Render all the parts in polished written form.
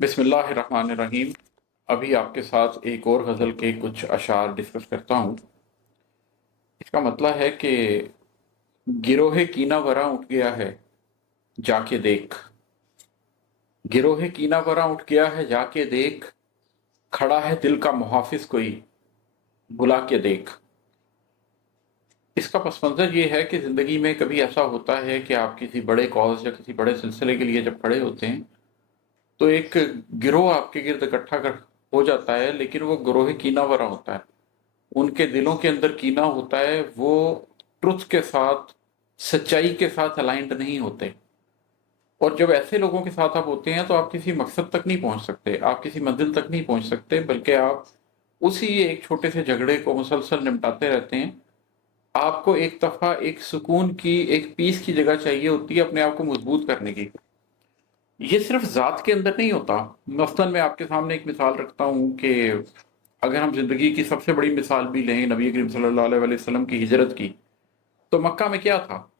बिस्मिल्लाहिर्रहमानिर्रहीम। अभी आपके साथ एक और गज़ल के कुछ अशार डिस्कस करता हूँ। इसका मतलब है कि गिरोहे कीना वरा उठ गया है, जाके देख। गिरोहे कीना वरा उठ गया है, जाके देख। खड़ा है दिल का मुहाफिज कोई, बुला के देख। इसका पस मंज़र ये है कि ज़िंदगी में कभी ऐसा होता है कि आप किसी बड़े कॉज़ या किसी बड़े सिलसिले के लिए जब खड़े होते हैं, तो एक गिरोह आपके गिर्द इकट्ठा कर हो जाता है, लेकिन वो गिरोह कीना वरा होता है। उनके दिलों के अंदर कीना होता है, वो ट्रुथ के साथ, सच्चाई के साथ अलाइंड नहीं होते। और जब ऐसे लोगों के साथ आप होते हैं तो आप किसी मकसद तक नहीं पहुंच सकते, आप किसी मंजिल तक नहीं पहुंच सकते, बल्कि आप उसी एक छोटे से झगड़े को मुसलसल निपटाते रहते हैं। आपको एक दफा एक सुकून की, एक पीस की जगह चाहिए होती है अपने आप को मजबूत करने की। ये सिर्फ ज़ात के अंदर नहीं होता। मसलन मैं आपके सामने एक मिसाल रखता हूँ कि अगर हम ज़िंदगी की सबसे बड़ी मिसाल भी लें, नबी करीम सल्लल्लाहु अलैहि वसल्लम की हिजरत की, तो मक्का में क्या था?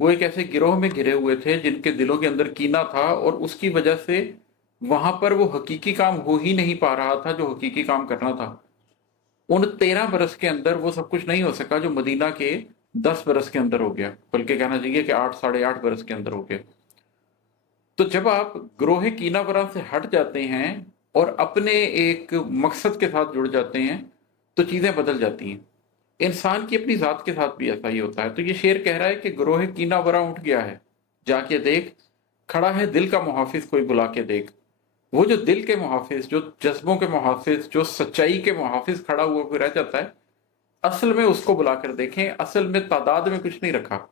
वो एक ऐसे गिरोह में घिरे हुए थे जिनके दिलों के अंदर कीना था, और उसकी वजह से वहां पर वो हकीकी काम हो ही नहीं पा रहा था जो हकीकी काम करना था। उन 13 बरस के अंदर वो सब कुछ नहीं हो सका जो मदीना के 10 बरस के अंदर हो गया, बल्कि कहना चाहिए कि 8 साढ़े 8 बरस के अंदर हो गया। तो जब आप ग्रोह कीनावरा से हट जाते हैं और अपने एक मकसद के साथ जुड़ जाते हैं, तो चीजें बदल जाती हैं। इंसान की अपनी जात के साथ भी ऐसा ही होता है। तो ये शेर कह रहा है कि ग्रोह कीनावरा उठ गया है, जाके देख। खड़ा है दिल का मुहाफिज कोई, बुला के देख। वो जो दिल के मुहाफिज, जो जज्बों के मुहाफिज, जो सच्चाई के मुहाफिज खड़ा हुआ कोई रह जाता है, असल में उसको बुलाकर देखें। असल में तादाद में कुछ नहीं रखा।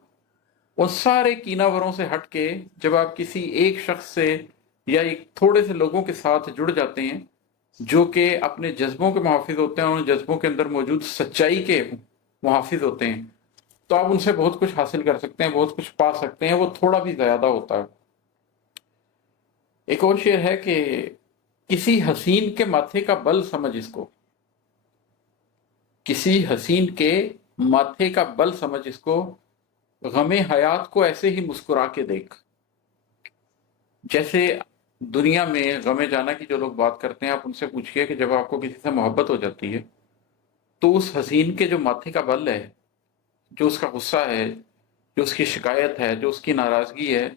उन सारे कीनावरों से हट के जब आप किसी एक शख्स से या एक थोड़े से लोगों के साथ जुड़ जाते हैं जो कि अपने जज्बों के मुहाफिज होते हैं, उन जज्बों के अंदर मौजूद सच्चाई के मुहाफिज होते हैं, तो आप उनसे बहुत कुछ हासिल कर सकते हैं, बहुत कुछ पा सकते हैं। वो थोड़ा भी ज्यादा होता है। एक और शेर है कि किसी हसीन के माथे का बल समझ इसको। किसी हसीन के माथे का बल समझ इसको। गमे हयात को ऐसे ही मुस्कुरा के देख। जैसे दुनिया में गमे जाना की जो लोग बात करते हैं, आप उनसे पूछिए कि जब आपको किसी से मोहब्बत हो जाती है, तो उस हसीन के जो माथे का बल है, जो उसका गुस्सा है, जो उसकी शिकायत है, जो उसकी नाराजगी है,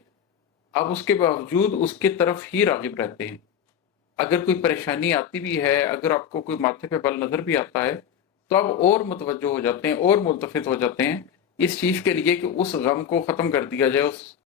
आप उसके बावजूद उसके तरफ ही रागिब रहते हैं। अगर कोई परेशानी आती भी है, अगर आपको कोई माथे पे बल नजर भी आता है, तो आप और मुतवज्जो हो जाते हैं और मुल्तफित हो जाते हैं इस चीज के लिए कि उस गम को खत्म कर दिया जाए, उस